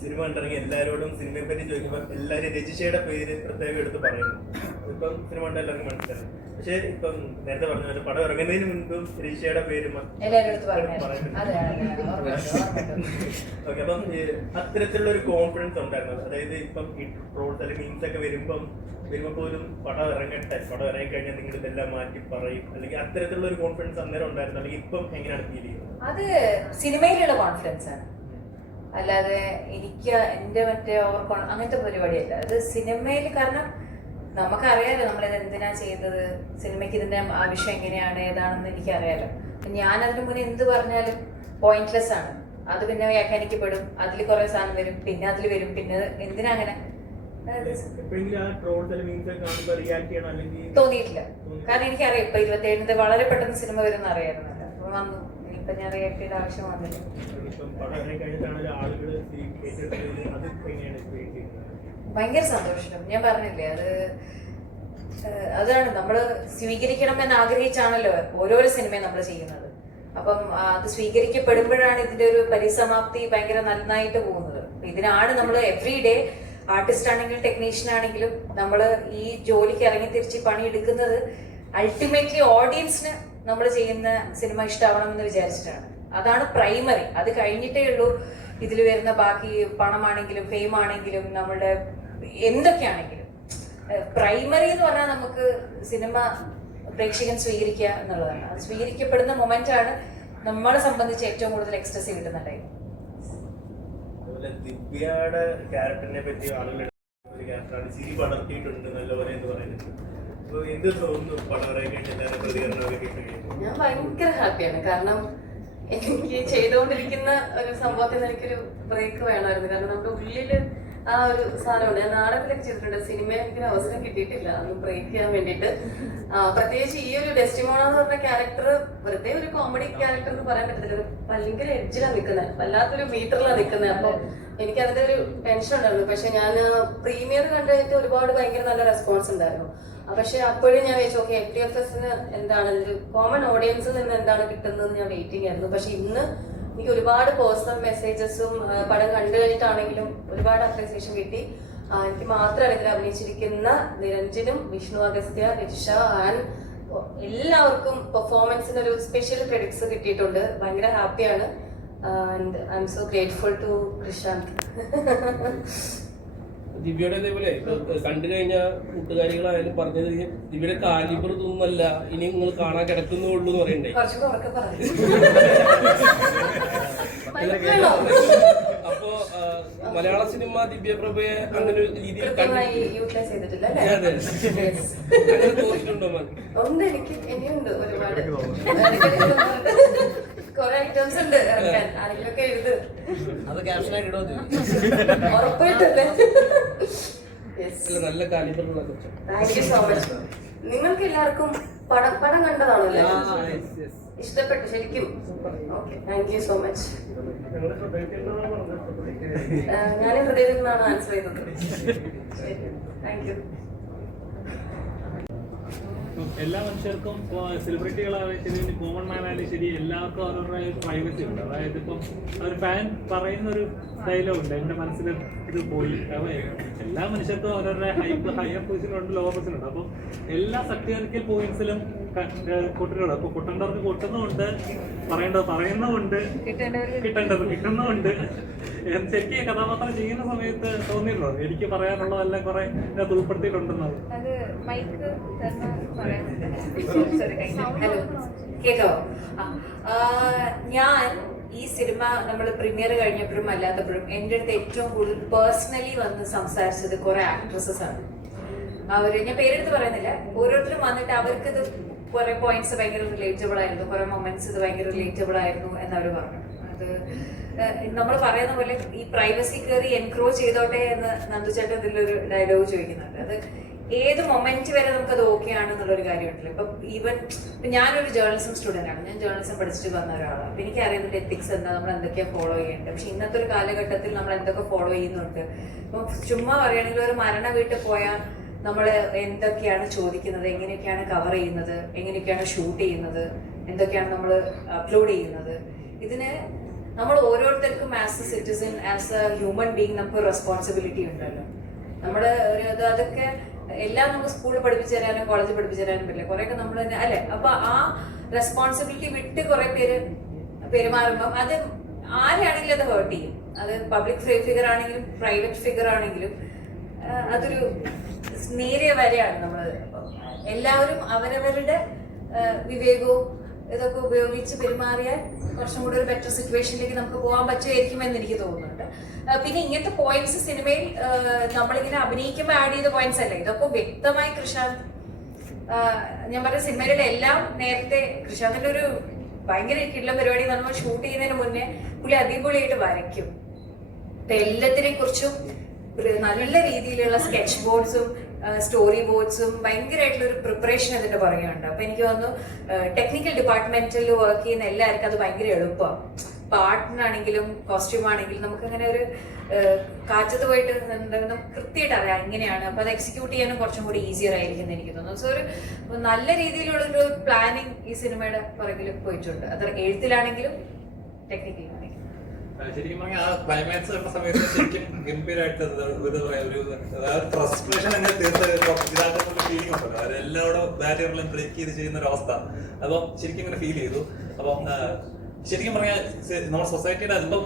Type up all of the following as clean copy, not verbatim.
Cinema കണ്ടിറങ്ങി എല്ലാവരോടും സിനിമയെ പറ്റി ചോദിക്കുമ്പോൾ എല്ലാവരും രജിഷയുടെ പേര് പ്രത്യേകം എടുത്ത് പറയുന്നു. ഇപ്പം സിനിമ കണ്ട എല്ലാവർക്കും മനസ്സിലായി. പക്ഷെ ഇപ്പം നേരത്തെ പറഞ്ഞ പോലെ പടം ഇറങ്ങുന്നതിന് മുൻപും രജിഷയുടെ പേര് ഓക്കെ. അപ്പം അത്തരത്തിലുള്ള ഒരു കോൺഫിഡൻസ് ഉണ്ടായിരുന്നത്, അതായത് ഇപ്പം ഈ ട്രോൾസ് അല്ലെങ്കിൽ മീൻസ് ഒക്കെ വരുമ്പോൾ പോലും പടം ഇറങ്ങട്ടെ, പടം ഇറങ്ങിക്കഴിഞ്ഞാൽ നിങ്ങൾ ഇതെല്ലാം മാറ്റി പറയും, അല്ലെങ്കിൽ അത്തരത്തിലുള്ള ഒരു കോൺഫിഡൻസ് അന്നേരം ഉണ്ടായിരുന്നു, അല്ലെങ്കിൽ ഇപ്പം എങ്ങനെയാണ് ഫീൽ ചെയ്യുന്നത്? അത് സിനിമയിലുള്ള കോൺഫിഡൻസ് ആണ്, അല്ലാതെ എനിക്ക് എൻ്റെ മറ്റേ അങ്ങനത്തെ പരിപാടിയല്ല. അത് സിനിമയിൽ, കാരണം നമുക്കറിയാലോ നമ്മളിത് എന്തിനാ ചെയ്യുന്നത്, സിനിമയ്ക്ക് ഇതിന്റെ ആവശ്യം എങ്ങനെയാണ് ഏതാണെന്ന് എനിക്കറിയാലോ. ഞാൻ അതിന് മുന്നേ എന്ത് പറഞ്ഞാലും പോയിന്റ്ലെസ് ആണ്. അത് പിന്നെ വ്യാഖ്യാനിക്കപ്പെടും, അതിൽ കുറെ സാധനം വരും, പിന്നെ അതിൽ വരും, പിന്നെ എന്തിനാ അങ്ങനെ തോന്നിയിട്ടില്ല. കാരണം എനിക്കറിയാം ഇപ്പൊ 27 വളരെ പെട്ടെന്ന് സിനിമ വരുന്ന അറിയാമായിരുന്നല്ലോ. അപ്പൊ വന്നു, ഇനിയിപ്പൊ ഞാൻ റിയാക്ട് ചെയ്യേണ്ട ആവശ്യം വന്നില്ല. ഭയങ്കര സന്തോഷം. ഞാൻ പറഞ്ഞില്ലേ, അതാണ് നമ്മള് സ്വീകരിക്കണം എന്ന് ആഗ്രഹിച്ചാണല്ലോ ഓരോരോ സിനിമയും നമ്മൾ ചെയ്യുന്നത്. അപ്പം അത് സ്വീകരിക്കപ്പെടുമ്പോഴാണ് ഇതിന്റെ ഒരു പരിസമാപ്തി ഭയങ്കര നന്നായിട്ട് പോകുന്നത്. ഇതിനാണ് നമ്മൾ എവറി ഡേ, ആർട്ടിസ്റ്റ് ആണെങ്കിലും ടെക്നീഷ്യൻ ആണെങ്കിലും നമ്മൾ ഈ ജോലിക്ക് ഇറങ്ങി തിരിച്ച് പണിയെടുക്കുന്നത് അൾട്ടിമേറ്റ്ലി ഓഡിയൻസിന് നമ്മൾ ചെയ്യുന്ന സിനിമ ഇഷ്ടമാവണം എന്ന് വിചാരിച്ചിട്ടാണ്. അതാണ് പ്രൈമറി. അത് കഴിഞ്ഞിട്ടേ ഉള്ളൂ ഇതിൽ വരുന്ന ബാക്കി പണമാണെങ്കിലും ഫെയിം ആണെങ്കിലും നമ്മളുടെ എന്തൊക്കെയാണെങ്കിലും. പ്രൈമറി എന്ന് പറഞ്ഞാൽ നമുക്ക് സിനിമ പ്രേക്ഷകൻ സ്വീകരിക്കുക എന്നുള്ളതാണ്. അത് സ്വീകരിക്കപ്പെടുന്ന മൊമെന്റ് ആണ് നമ്മളെ സംബന്ധിച്ച് ഏറ്റവും കൂടുതൽ എക്സ്ട്രസ് കിട്ടുന്നുണ്ടായി. ദിവ്യയുടെ ക്യാരക്ടറിനെ പറ്റി ആളുകൾ ചിരി പടർത്തിയിട്ടുണ്ട് നല്ലപോലെ എന്ന് പറയുന്നത്. ഞാൻ ഭയങ്കര ഹാപ്പിയാണ്. കാരണം എനിക്ക് ചെയ്തുകൊണ്ടിരിക്കുന്ന ഒരു സംഭവത്തിൽ എനിക്കൊരു ബ്രേക്ക് വേണമായിരുന്നു. കാരണം നമ്മുടെ ഉള്ളില് ആ ഒരു സാധനമുണ്ട്. ഞാൻ നാടകത്തിലൊക്കെ ചെയ്തിട്ടുണ്ട്, സിനിമയിൽ എനിക്കൊരു അവസരം കിട്ടിയിട്ടില്ല അത് ബ്രേക്ക് ചെയ്യാൻ വേണ്ടിയിട്ട്. പ്രത്യേകിച്ച് ഈ ഒരു ഡെസ്റ്റിമോണ എന്ന് പറഞ്ഞ ക്യാരക്ടർ വെറുതെ ഒരു കോമഡി ക്യാരക്ടർ എന്ന് പറയാൻ പറ്റത്തില്ല. ഭയങ്കര എഡ്ജിലാണ് നിൽക്കുന്നത്, വല്ലാത്തൊരു മീറ്ററിലാണ് നിൽക്കുന്നത്. അപ്പോൾ എനിക്ക് അതിന്റെ ഒരു ടെൻഷൻ ഉണ്ടായിരുന്നു. പക്ഷെ ഞാൻ പ്രീമിയർ കണ്ടിട്ട് ഒരുപാട് ഭയങ്കര നല്ല റെസ്പോൺസ് ഉണ്ടായിരുന്നു. പക്ഷെ അപ്പോഴും ഞാൻ വെച്ചു ഓക്കെ FTFSന് എന്താണ് ഒരു കോമൺ ഓഡിയൻസിൽ നിന്ന് എന്താണ് കിട്ടുന്നത് ഞാൻ വെയിറ്റിംഗ് ആയിരുന്നു. പക്ഷെ ഇന്ന് എനിക്ക് ഒരുപാട് പേഴ്സണൽ മെസ്സേജസും പടം കണ്ടു കഴിഞ്ഞിട്ടാണെങ്കിലും ഒരുപാട് അപ്രീസിയേഷൻ കിട്ടി. എനിക്ക് മാത്രമല്ല ഇതിൽ അഭിനയിച്ചിരിക്കുന്ന നിരഞ്ജനും വിഷ്ണു അഗസ്ത്യ, രജിഷ ആൻഡ് എല്ലാവർക്കും പെർഫോമൻസിന് ഒരു സ്പെഷ്യൽ ക്രെഡിറ്റ്സ് കിട്ടിയിട്ടുണ്ട്. ഭയങ്കര ഹാപ്പിയാണ്. And I am so grateful to Prashanth. ദിവ്യയുടെ ഇതേപോലെ കണ്ടു കഴിഞ്ഞ കൂട്ടുകാരികളായാലും പറഞ്ഞത് ദിവ്യയുടെ കാലിബർ ഇതൊന്നുമല്ല, ഇനി നിങ്ങൾ കാണാൻ കിടക്കുന്നുള്ളൂ എന്ന് പറയണ്ടേ. അപ്പോ മലയാള സിനിമ ദിവ്യപ്രഭയെ അങ്ങനെ ഒരു രീതിയിൽ അങ്ങനെ തോന്നിയിട്ടുണ്ടോ? ഉണ്ട്, എനിക്ക് ഇനിയുണ്ട് ഒരുപാട്. കുറെ ഐറ്റംസ് ഉണ്ട് ഇറക്കാൻ. ആരെങ്കിലൊക്കെ എഴുത്, അത് ക്യാപ്ഷനായിട്ട് ഇടോ? ഉറപ്പായിട്ടല്ലേ. നല്ല കാലിബറുള്ള. Thank you so much. നിങ്ങൾക്ക് എല്ലാവർക്കും പടം കണ്ടതാണല്ലേ, ഇഷ്ടപ്പെട്ടു ശരിക്കും? Okay, thank you so much. ഞാൻ ഹൃദയത്തിൽ നിന്നാണ് ആൻസർ ചെയ്തത്. Thank you. എല്ലാ മനുഷ്യർക്കും സെലിബ്രിറ്റികളായാലും ശരി, കോമൺ മാനായാലും ശരി, എല്ലാവർക്കും അവരുടെ പ്രൈവസി ഉണ്ട്. അതായത് ഇപ്പം ഒരു ഫാൻ പറയുന്നൊരു ഡയലോഗ് ഉണ്ട്, എൻ്റെ മനസ്സിൽ ഇത് പോയി. എല്ലാ മനുഷ്യർക്കും അവരുടെ ഹയർ പൊസിഷനുണ്ട്, ലോവർ പൊസിഷനുണ്ട്. അപ്പം എല്ലാ സക്രിയൽ പോയിന്റ്സിലും കൊട്ടിട്ടുണ്ട്. അപ്പൊ കൊട്ടേണ്ടവർക്ക് കൊട്ടുന്നുമുണ്ട്, പറയുന്നുമുണ്ട്, കിട്ടുന്നുമുണ്ട്. ശരിക്കും കഥാപാത്രം ചെയ്യുന്ന സമയത്ത് തോന്നിയിട്ടുണ്ടോ എനിക്ക് പറയാനുള്ളതെല്ലാം കുറെ ഉൾപ്പെടുത്തിയിട്ടുണ്ടെന്നത്? കേട്ടോ, ഞാൻ ഈ സിനിമ നമ്മൾ പ്രീമിയർ കഴിഞ്ഞപ്പോഴും അല്ലാത്തപ്പോഴും എൻ്റെ അടുത്ത് ഏറ്റവും കൂടുതൽ പേഴ്സണലി വന്ന് സംസാരിച്ചത് കുറെ ആക്ട്രസസ് ആണ്. ഞാൻ പേരെടുത്ത് പറയുന്നില്ല, ഓരോരുത്തരും വന്നിട്ട് അവർക്കിത് കുറെ പോയിന്റ്സ് ഭയങ്കര റിലേറ്റബിൾ ആയിരുന്നു, കുറെ മൊമെന്റ്സ് ഇത് ഭയങ്കര റിലേറ്റബിൾ ആയിരുന്നു എന്നവർ പറഞ്ഞു. അത് നമ്മൾ പറയുന്ന പോലെ ഈ പ്രൈവസി കയറി എൻക്രോച്ച് ചെയ്തോട്ടെ എന്ന് നന്ദുചേട്ടൻ ഇതിലൊരു ഡയലോഗ് ചോദിക്കുന്നുണ്ട്. അത് ഏത് മൊമെന്റ് വരെ നമുക്കത് ഓക്കെ ആണെന്നുള്ളൊരു കാര്യമുണ്ടല്ലോ. ഇപ്പം ഈവൻ ഞാനൊരു ജേർണലിസം സ്റ്റുഡൻ്റ് ആണ്, ഞാൻ ജേർണലിസം പഠിച്ചിട്ട് വന്ന ഒരാളാണ്. അപ്പം എനിക്ക് അറിയുന്നുണ്ട് എത്തിക്സ് എന്താ, നമ്മൾ എന്തൊക്കെയാണ് ഫോളോ ചെയ്യേണ്ടത്. പക്ഷെ ഇന്നത്തെ ഒരു കാലഘട്ടത്തിൽ നമ്മൾ എന്തൊക്കെ ഫോളോ ചെയ്യുന്നുണ്ട്. ഇപ്പം ചുമ്മാ പറയുകയാണെങ്കിൽ ഒരു മരണ വീട്ടിൽ പോയാൽ നമ്മൾ എന്തൊക്കെയാണ് ചോദിക്കുന്നത്, എങ്ങനെയൊക്കെയാണ് കവർ ചെയ്യുന്നത്, എങ്ങനെയൊക്കെയാണ് ഷൂട്ട് ചെയ്യുന്നത്, എന്തൊക്കെയാണ് നമ്മൾ അപ്ലോഡ് ചെയ്യുന്നത്. ഇതിന് നമ്മൾ ഓരോരുത്തർക്കും as A citizen, as A human being നമുക്ക് റെസ്പോൺസിബിലിറ്റി ഉണ്ടല്ലോ. നമ്മുടെ അതൊക്കെ എല്ലാം നമുക്ക് സ്കൂളിൽ പഠിപ്പിച്ചു തരാനും കോളേജിൽ പഠിപ്പിച്ചു തരാനും പറ്റില്ല, കുറെയൊക്കെ നമ്മൾ തന്നെ അല്ലേ. അപ്പൊ ആ റെസ്പോൺസിബിലിറ്റി വിട്ട് കുറെ പേര് പെരുമാറുമ്പം അത് ആരാണെങ്കിലും അത് ഹേർട്ട് ചെയ്യും. അത് പബ്ലിക് ഫിഗർ ആണെങ്കിലും പ്രൈവറ്റ് ഫിഗർ ആണെങ്കിലും അതൊരു നേരിയ വരെയാണ്. നമ്മൾ എല്ലാവരും അവരവരുടെ വിവേകവും ഇതൊക്കെ ഉപയോഗിച്ച് പെരുമാറിയാൽ കുറച്ചും കൂടി ഒരു ബെറ്റർ സിറ്റുവേഷനിലേക്ക് നമുക്ക് പോകാൻ പറ്റുമായിരിക്കുമെന്ന് എനിക്ക് തോന്നുന്നുണ്ട്. പിന്നെ ഇങ്ങനത്തെ പോയിന്റ്സ് സിനിമയിൽ നമ്മളിങ്ങനെ അഭിനയിക്കുമ്പോൾ ആഡ് ചെയ്ത പോയിന്റ്സ് അല്ല, ഇതൊക്കെ വ്യക്തമായി കൃഷാന്ത്, ഞാൻ പറഞ്ഞ സിനിമയിലുള്ള എല്ലാം നേരത്തെ കൃഷാന്തിന്റെ ഒരു ഭയങ്കര കിള്ളം പരിപാടി നമ്മൾ ഷൂട്ട് ചെയ്യുന്നതിന് മുന്നേ പുള്ളി അടിപൊളിയായിട്ട് വരയ്ക്കും. അപ്പൊ എല്ലാത്തിനെ കുറിച്ചും നല്ല രീതിയിലുള്ള സ്കെച്ച് ബോർഡ്സും സ്റ്റോറി ബോർഡ്സും ഭയങ്കരമായിട്ടുള്ള ഒരു പ്രിപ്പറേഷൻ അതിന്റെ പറയുന്നുണ്ട്. അപ്പൊ എനിക്ക് തോന്നുന്നു ടെക്നിക്കൽ ഡിപ്പാർട്ട്മെന്റിൽ വർക്ക് ചെയ്യുന്ന എല്ലാവർക്കും അത് ഭയങ്കര എളുപ്പമാണ്. പാട്ടിനാണെങ്കിലും കോസ്റ്റ്യൂം ആണെങ്കിലും നമുക്ക് അങ്ങനെ ഒരു കാറ്റത്ത് പോയിട്ട് നമുക്ക് കൃത്യമായിട്ട് അറിയാം ഇങ്ങനെയാണ്. അപ്പൊ അത് എക്സിക്യൂട്ട് ചെയ്യാനും കുറച്ചും കൂടി ഈസിയർ ആയിരിക്കും എന്ന് എനിക്ക് തോന്നുന്നു. സോ ഒരു നല്ല രീതിയിലുള്ളൊരു പ്ലാനിങ് ഈ സിനിമയുടെ പുറകിൽ പോയിട്ടുണ്ട്. അത് എഴുത്തിലാണെങ്കിലും ടെക്നിക്കലാണെങ്കിലും. ശരിക്കും പറഞ്ഞാൽ ആ ക്ലൈമാക്സ് കണ്ട സമയത്ത് ശരിക്കും ഗംഭീരമായിട്ട് ഒരു ഫ്രസ്ട്രേഷൻ അങ്ങനെ തീർത്ത ഇതായിട്ടുള്ള ഫീലിംഗ് ഉണ്ടല്ലോ. അതെല്ലാവരുടെ ബാരിയറിലും ബ്രേക്ക് ചെയ്ത് ചെയ്യുന്ന ഒരു അവസ്ഥ. അപ്പം ശരിക്കും ഇങ്ങനെ ഫീൽ ചെയ്തു. അപ്പം ശരിക്കും പറഞ്ഞാൽ നമ്മുടെ സൊസൈറ്റിയുടെ അതിപ്പം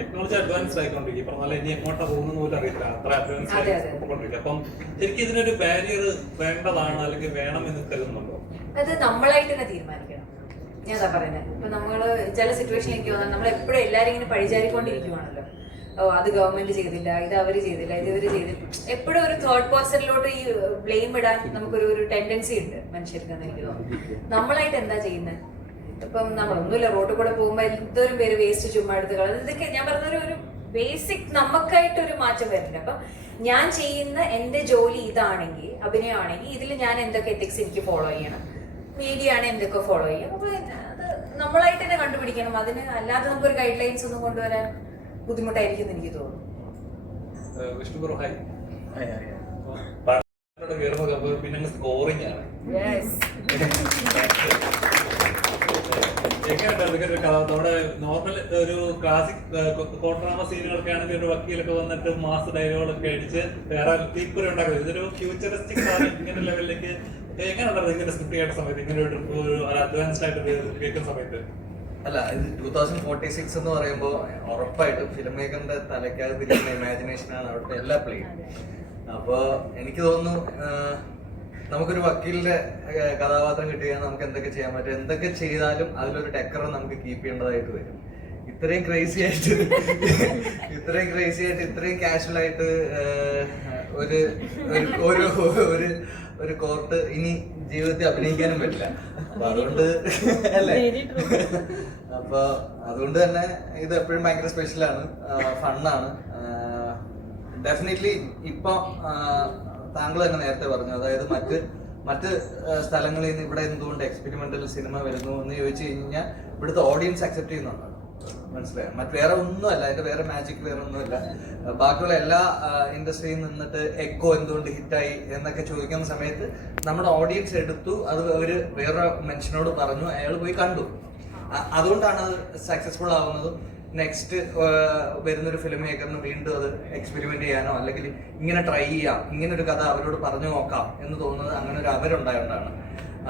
ടെക്നോളജി അഡ്വാൻസ്ഡ് ആയിക്കൊണ്ടിരിക്കും. ഇപ്പം നല്ല ഇനി എങ്ങോട്ടാ പോകുന്ന പോലും അറിയില്ല, അത്ര അഡ്വാൻസ്ഡ് ആയിക്കൊണ്ടിരിക്കും. അപ്പം ശരിക്കും ഇതിനൊരു ബാരിയർ വേണ്ടതാണ് അല്ലെങ്കിൽ വേണം എന്ന് കരുതുന്നുണ്ടോ? അത് നമ്മളായിട്ട് തന്നെ തീരുമാനിക്കണം. ഞാൻ അതാ പറയുന്നത്. ഇപ്പൊ നമ്മള് ചില സിറ്റുവേഷനിലേക്ക് വന്നാൽ നമ്മൾ എപ്പോഴും എല്ലാരും ഇങ്ങനെ പഴിചാരിക്കൊണ്ടിരിക്കുവാണല്ലോ. ഓ അത് ഗവൺമെന്റ് ചെയ്തില്ല, ഇത് അവര് ചെയ്തില്ല, ഇത് ഇവര് ചെയ്തില്ല. എപ്പോഴും ഒരു തേർഡ് പേഴ്സണിലോട്ട് ഈ ബ്ലെയിം ഇടാൻ നമുക്കൊരു ടെൻഡൻസി ഉണ്ട് മനുഷ്യർക്ക് എന്ന് എനിക്ക് തോന്നുന്നു. നമ്മളായിട്ട് എന്താ ചെയ്യുന്നത്? ഇപ്പം നമ്മളൊന്നുമില്ല, റോഡിൽ കൂടെ പോകുമ്പോൾ എന്തോരം പേര് വേസ്റ്റ് ചുമ്മാ എടുത്ത് കളയുന്നത്. ഇതൊക്കെ ഞാൻ പറഞ്ഞൊരു ഒരു ബേസിക് നമുക്കായിട്ടൊരു മാറ്റം വരുന്നുണ്ട്. അപ്പം ഞാൻ ചെയ്യുന്ന എന്റെ ജോലി ഇതാണെങ്കിൽ, അഭിനയമാണെങ്കിൽ ഇതിൽ ഞാൻ എന്തൊക്കെ എത്തിക്സ് എനിക്ക് ഫോളോ ചെയ്യണം, മീഡിയ ആണ് എന്തൊക്കെ ഫോളോ ചെയ്യും. അപ്പൊ അത് നമ്മളായിട്ട് തന്നെ കണ്ടുപിടിക്കണം. അതിന് അല്ലാതെ നമുക്കൊരു ഗൈഡ് ലൈൻസ് ഒന്നും കൊണ്ടുവരാൻ ബുദ്ധിമുട്ടായിരിക്കും എന്ന് എനിക്ക് തോന്നുന്നു. Vishnu bro hi. പിന്നെ സ്കോറിംഗ് ആണ് എങ്ങനെയുണ്ട് കഥ? നമ്മുടെ നോർമൽ ഒരു ക്ലാസിക് കോട്ടറാമ സീനുകളൊക്കെ ആണെങ്കിൽ ഒരു വക്കീലൊക്കെ വന്നിട്ട് മാസ് ഡയലോഗൊക്കെ അടിച്ച് വേറെ തീക്കുറി ഉണ്ടാക്കുന്നത്. ഇതൊരു ഫ്യൂച്ചറിസ്റ്റിക് ആണ്. ഇങ്ങനെ ലെവലിലേക്ക് എങ്ങനെയുണ്ടായിരുന്നു ഇങ്ങനെ സ്ക്രിപ്റ്റ് ചെയ്യേണ്ട സമയത്ത്, ഇങ്ങനെ ഒരു അഡ്വാൻസ്ഡ് ആയിട്ട് കേൾക്കുന്ന സമയത്ത്? അല്ല, ഇത് 2046 എന്ന് പറയുമ്പോൾ ഉറപ്പായിട്ടും ഫിലിം മേക്കറിന്റെ തലയ്ക്കകത്തിരിക്കുന്ന ഇമാജിനേഷനാണ് അവിടുത്തെ എല്ലാ പ്ലേയും. അപ്പോൾ എനിക്ക് തോന്നുന്നു നമുക്കൊരു വക്കീലിന്റെ കഥാപാത്രം കിട്ടുകയാണ്, നമുക്ക് എന്തൊക്കെ ചെയ്യാൻ പറ്റും, എന്തൊക്കെ ചെയ്താലും അതിലൊരു ടെക്കർ നമുക്ക് കീപ്പ് ചെയ്യേണ്ടതായിട്ട് വരും. ഇത്രയും ക്രേസി ആയിട്ട് ഇത്രയും കാഷ്വൽ ആയിട്ട് ഒരു കോർട്ട് ഇനി ജീവിതത്തിൽ അഭിനയിക്കാനും പറ്റില്ല. അപ്പൊ അതുകൊണ്ട് അല്ലേ, അപ്പൊ അതുകൊണ്ട് തന്നെ ഇത് എപ്പോഴും ഭയങ്കര സ്പെഷ്യലാണ്, ഫണ്ണാണ്. ഡെഫിനറ്റ്ലി ഇപ്പൊ താങ്കൾ തന്നെ നേരത്തെ പറഞ്ഞു, അതായത് മറ്റ് സ്ഥലങ്ങളിൽ നിന്ന് ഇവിടെ എന്തുകൊണ്ട് എക്സ്പെരിമെന്റൽ സിനിമ വരുന്നു എന്ന് ചോദിച്ചു കഴിഞ്ഞാൽ ഇവിടുത്തെ ഓഡിയൻസ് അക്സെപ്റ്റ് ചെയ്യുന്നുണ്ടാണ്. മനസ്സിലായോ? വേറെ ഒന്നുമല്ല, അതിന്റെ വേറെ മാജിക് വേറെ ഒന്നുമില്ല. ബാക്കിയുള്ള എല്ലാ ഇൻഡസ്ട്രിയിൽ നിന്നിട്ട് എക്കോ എന്തുകൊണ്ട് ഹിറ്റായി എന്നൊക്കെ ചോദിക്കുന്ന സമയത്ത് നമ്മുടെ ഓഡിയൻസ് എടുത്തു, അത് വേറെ മനുഷ്യനോട് പറഞ്ഞു, അയാൾ പോയി കണ്ടു. അതുകൊണ്ടാണ് അത് സക്സസ്ഫുൾ ആവുന്നതും. നെക്സ്റ്റ് വരുന്നൊരു ഫിലിം മേക്കറിന് വീണ്ടും അത് എക്സ്പെരിമെന്റ് ചെയ്യാനോ അല്ലെങ്കിൽ ഇങ്ങനെ ട്രൈ ചെയ്യാം, ഇങ്ങനെ ഒരു കഥ അവരോട് പറഞ്ഞു നോക്കാം എന്ന് തോന്നുന്നത് അങ്ങനെ ഒരു അവരുണ്ടായതുകൊണ്ടാണ്.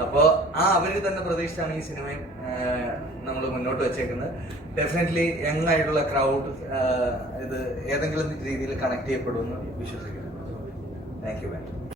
അപ്പോൾ ആ അവരിൽ തന്നെ പ്രതീക്ഷിച്ചാണ് ഈ സിനിമയും നമ്മൾ മുന്നോട്ട് വെച്ചേക്കുന്നത്. ഡെഫിനറ്റ്ലി യങ് ആയിട്ടുള്ള ക്രൗഡ് ഇത് ഏതെങ്കിലും രീതിയിൽ കണക്ട് ചെയ്യപ്പെടുമെന്ന് വിശ്വസിക്കുന്നു. Thank you ma'am.